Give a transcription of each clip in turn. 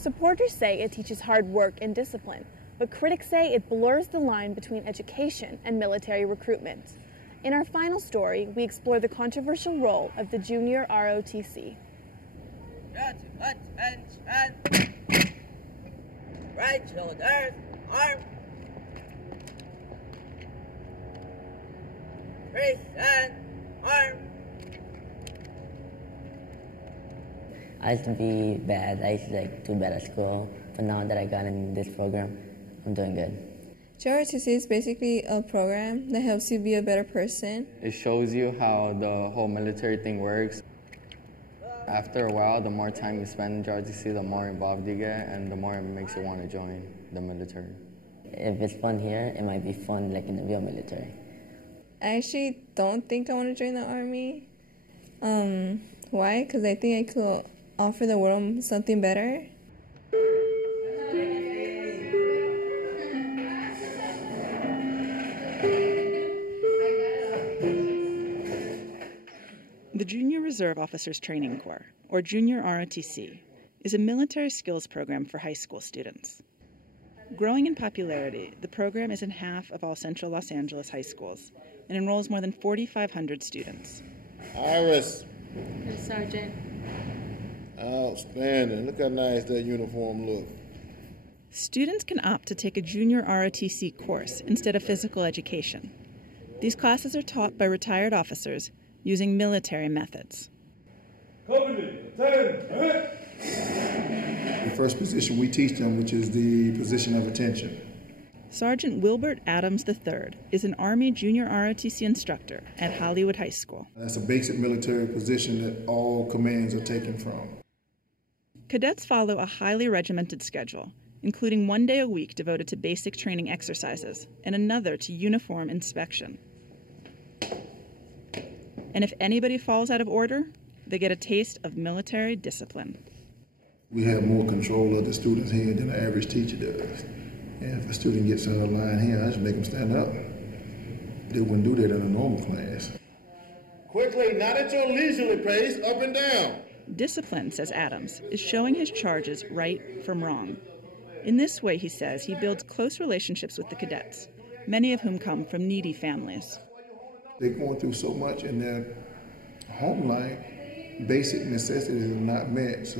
Supporters say it teaches hard work and discipline, but critics say it blurs the line between education and military recruitment. In our final story, we explore the controversial role of the Junior ROTC. Attention! Right shoulders, arm. Raise and arm. I used to be bad. I used to do bad at school, but now that I got in this program, I'm doing good. Junior ROTC is basically a program that helps you be a better person. It shows you how the whole military thing works. After a while, the more time you spend in ROTC, the more involved you get, and the more it makes you want to join the military. If it's fun here, it might be fun in the real military. I actually don't think I want to join the Army. Why? Because I think I could offer the world something better. The Junior Reserve Officers Training Corps, or Junior ROTC, is a military skills program for high school students. Growing in popularity, the program is in half of all central Los Angeles high schools and enrolls more than 4,500 students. Iris. Yes, Sergeant. Outstanding. Look how nice that uniform looks. Students can opt to take a Junior ROTC course instead of physical education. These classes are taught by retired officers using military methods. The first position we teach them, which is the position of attention. Sergeant Wilbert Adams III is an Army Junior ROTC instructor at Hollywood High School. That's a basic military position that all commands are taken from. Cadets follow a highly regimented schedule, including 1 day a week devoted to basic training exercises and another to uniform inspection. And if anybody falls out of order, they get a taste of military discipline. We have more control of the students here than the average teacher does. And if a student gets out of line here, I just make them stand up. They wouldn't do that in a normal class. Quickly, not at your leisurely pace, up and down. Discipline, says Adams, is showing his charges right from wrong. In this way, he says, he builds close relationships with the cadets, many of whom come from needy families. They're going through so much in their home life, basic necessities are not met, so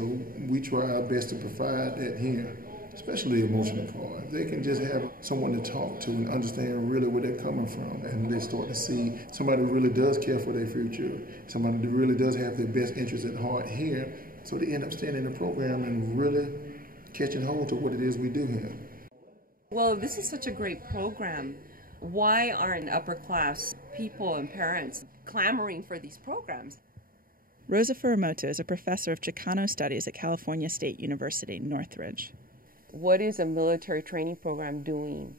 we try our best to provide that here, especially the emotional part. If they can just have someone to talk to and understand really where they're coming from, and they start to see somebody who really does care for their future, somebody that really does have their best interests at heart here, so they end up staying in the program and really catching hold to what it is we do here. Well, this is such a great program. Why aren't upper class people and parents clamoring for these programs? Rosa Furumoto is a professor of Chicano Studies at California State University, Northridge. What is a military training program doing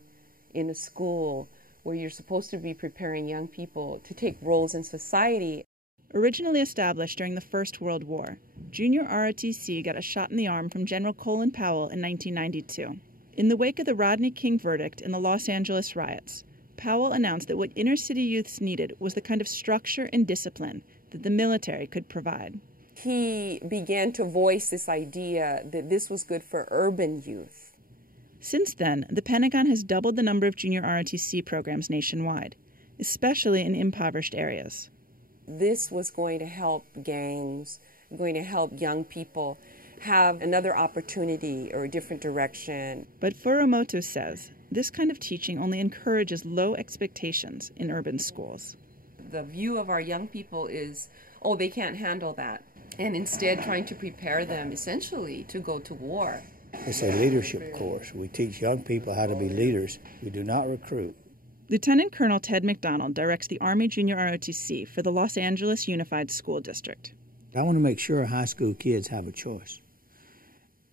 in a school where you're supposed to be preparing young people to take roles in society? Originally established during the First World War, Junior ROTC got a shot in the arm from General Colin Powell in 1992. In the wake of the Rodney King verdict in the Los Angeles riots, Powell announced that what inner-city youths needed was the kind of structure and discipline that the military could provide. He began to voice this idea that this was good for urban youth. Since then, the Pentagon has doubled the number of Junior ROTC programs nationwide, especially in impoverished areas. This was going to help gangs, going to help young people have another opportunity or a different direction. But Furumoto says this kind of teaching only encourages low expectations in urban schools. The view of our young people is, oh, they can't handle that, and instead trying to prepare them essentially to go to war. It's a leadership course. We teach young people how to be leaders. We do not recruit. Lieutenant Colonel Ted McDonald directs the Army Junior ROTC for the Los Angeles Unified School District. I want to make sure high school kids have a choice.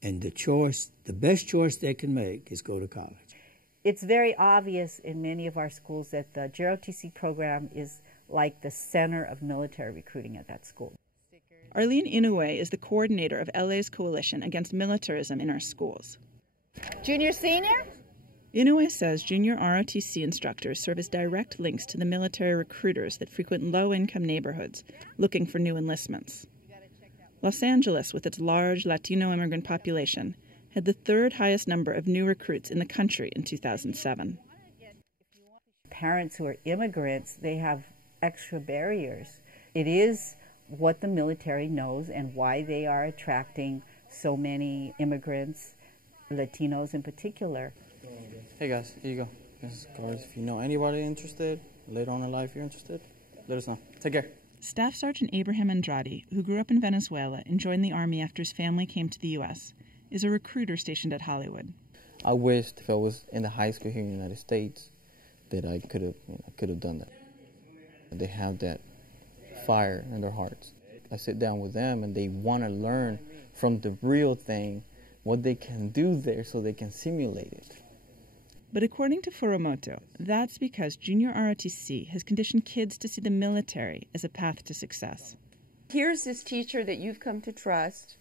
And the best choice they can make is go to college. It's very obvious in many of our schools that the JROTC program is like the center of military recruiting at that school. Arlene Inoue is the coordinator of LA's coalition against militarism in our schools. Junior senior? Inoue says Junior ROTC instructors serve as direct links to the military recruiters that frequent low-income neighborhoods looking for new enlistments. Los Angeles, with its large Latino immigrant population, had the third highest number of new recruits in the country in 2007. Parents who are immigrants, they have extra barriers. It is what the military knows and why they are attracting so many immigrants, Latinos in particular. Hey guys, here you go. This is Corey. If you know anybody interested, later on in life you're interested, let us know. Take care. Staff Sergeant Abraham Andrade, who grew up in Venezuela and joined the Army after his family came to the U.S., is a recruiter stationed at Hollywood. I wished if I was in the high school here in the United States that I could have done that. They have that fire in their hearts. I sit down with them and they want to learn from the real thing what they can do there so they can simulate it. But according to Furumoto, that's because Junior ROTC has conditioned kids to see the military as a path to success. Here's this teacher that you've come to trust,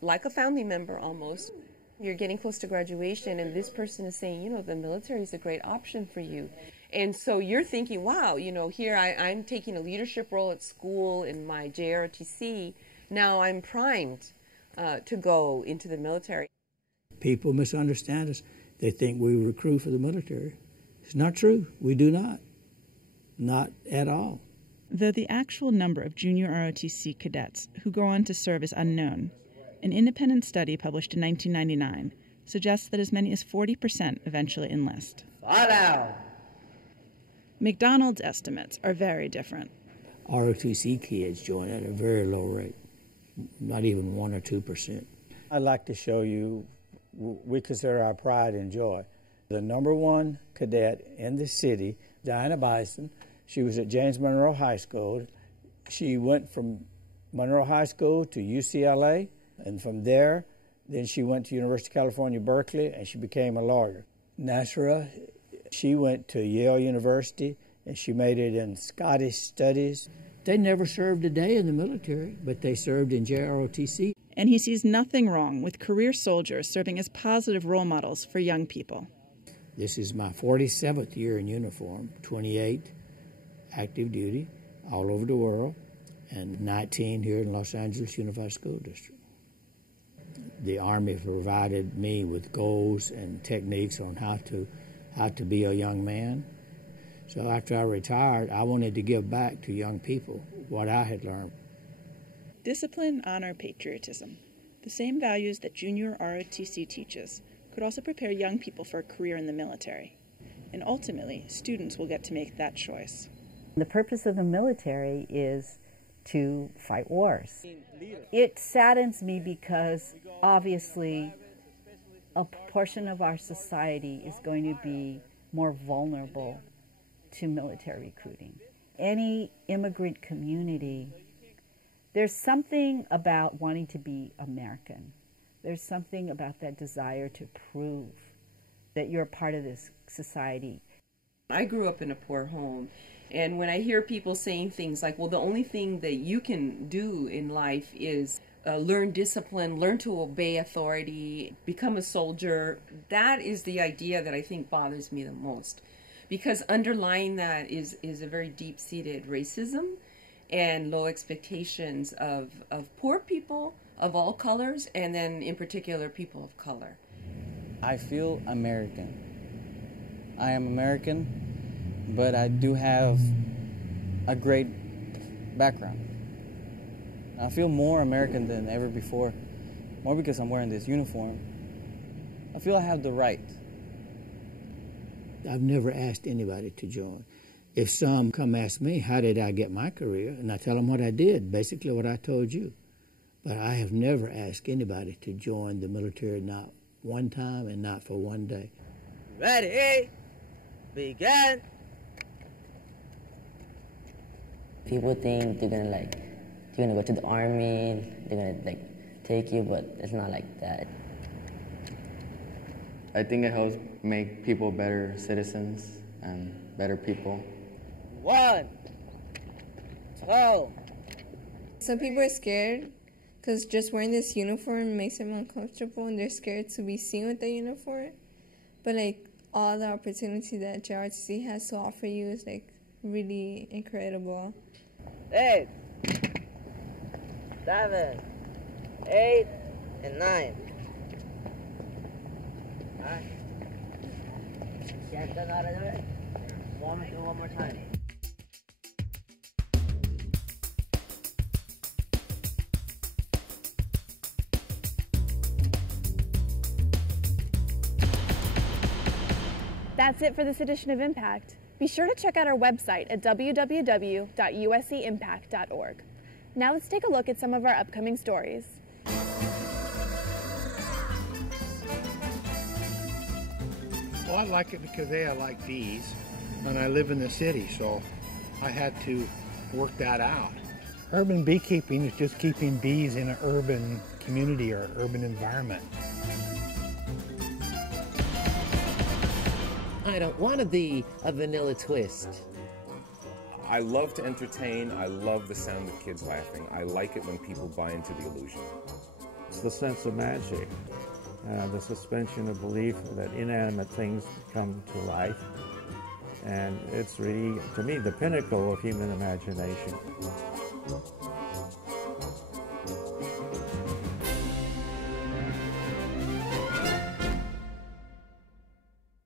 like a family member almost. You're getting close to graduation, and this person is saying, you know, the military is a great option for you. And so you're thinking, wow, you know, here I'm taking a leadership role at school in my JROTC. Now I'm primed to go into the military. People misunderstand us. They think we recruit for the military. It's not true. We do not. Not at all. Though the actual number of Junior ROTC cadets who go on to serve is unknown, an independent study published in 1999 suggests that as many as 40% eventually enlist. Follow. McDonald's estimates are very different. ROTC kids join at a very low rate, not even 1 or 2%. I'd like to show you, we consider our pride and joy. The #1 cadet in the city, Diana Bison, she was at James Monroe High School. She went from Monroe High School to UCLA, and from there, then she went to University of California, Berkeley, and she became a lawyer. Nasra, she went to Yale University, and she majored in Scottish studies. They never served a day in the military, but they served in JROTC. And he sees nothing wrong with career soldiers serving as positive role models for young people. This is my 47th year in uniform, 28 active duty all over the world, and 19 here in Los Angeles Unified School District. The Army provided me with goals and techniques on how to be a young man. So after I retired, I wanted to give back to young people what I had learned. Discipline, honor, patriotism. The same values that Junior ROTC teaches could also prepare young people for a career in the military. And ultimately, students will get to make that choice. The purpose of the military is to fight wars. It saddens me because obviously a portion of our society is going to be more vulnerable to military recruiting. Any immigrant community, there's something about wanting to be American. There's something about that desire to prove that you're a part of this society. I grew up in a poor home, and when I hear people saying things like, well, the only thing that you can do in life is learn discipline, learn to obey authority, become a soldier, that is the idea that I think bothers me the most. Because underlying that is a very deep-seated racism and low expectations of poor people of all colors, and then in particular people of color. I feel American. I am American, but I do have a great background. I feel more American than ever before, more because I'm wearing this uniform. I feel I have the right. I've never asked anybody to join. If some come ask me, how did I get my career? And I tell them what I did, basically what I told you. But I have never asked anybody to join the military, not one time and not for one day. Ready, begin. People think you're gonna go to the army, they're gonna take you, but it's not like that. I think it helps make people better citizens and better people. 1, 2. Some people are scared because just wearing this uniform makes them uncomfortable and they're scared to be seen with the uniform. But all the opportunity that JROTC has to offer you is really incredible. 8, 7, 8, and 9. Alright. Can't know how to do it? Want me to do it one more time? That's it for this edition of Impact. Be sure to check out our website at www.uscimpact.org. Now let's take a look at some of our upcoming stories. Well, I like it because I like bees, and I live in the city, so I had to work that out. Urban beekeeping is just keeping bees in an urban community or urban environment. I don't want to be a vanilla twist. I love to entertain. I love the sound of kids laughing. I like it when people buy into the illusion. It's the sense of magic, the suspension of belief that inanimate things come to life. And it's really, to me, the pinnacle of human imagination.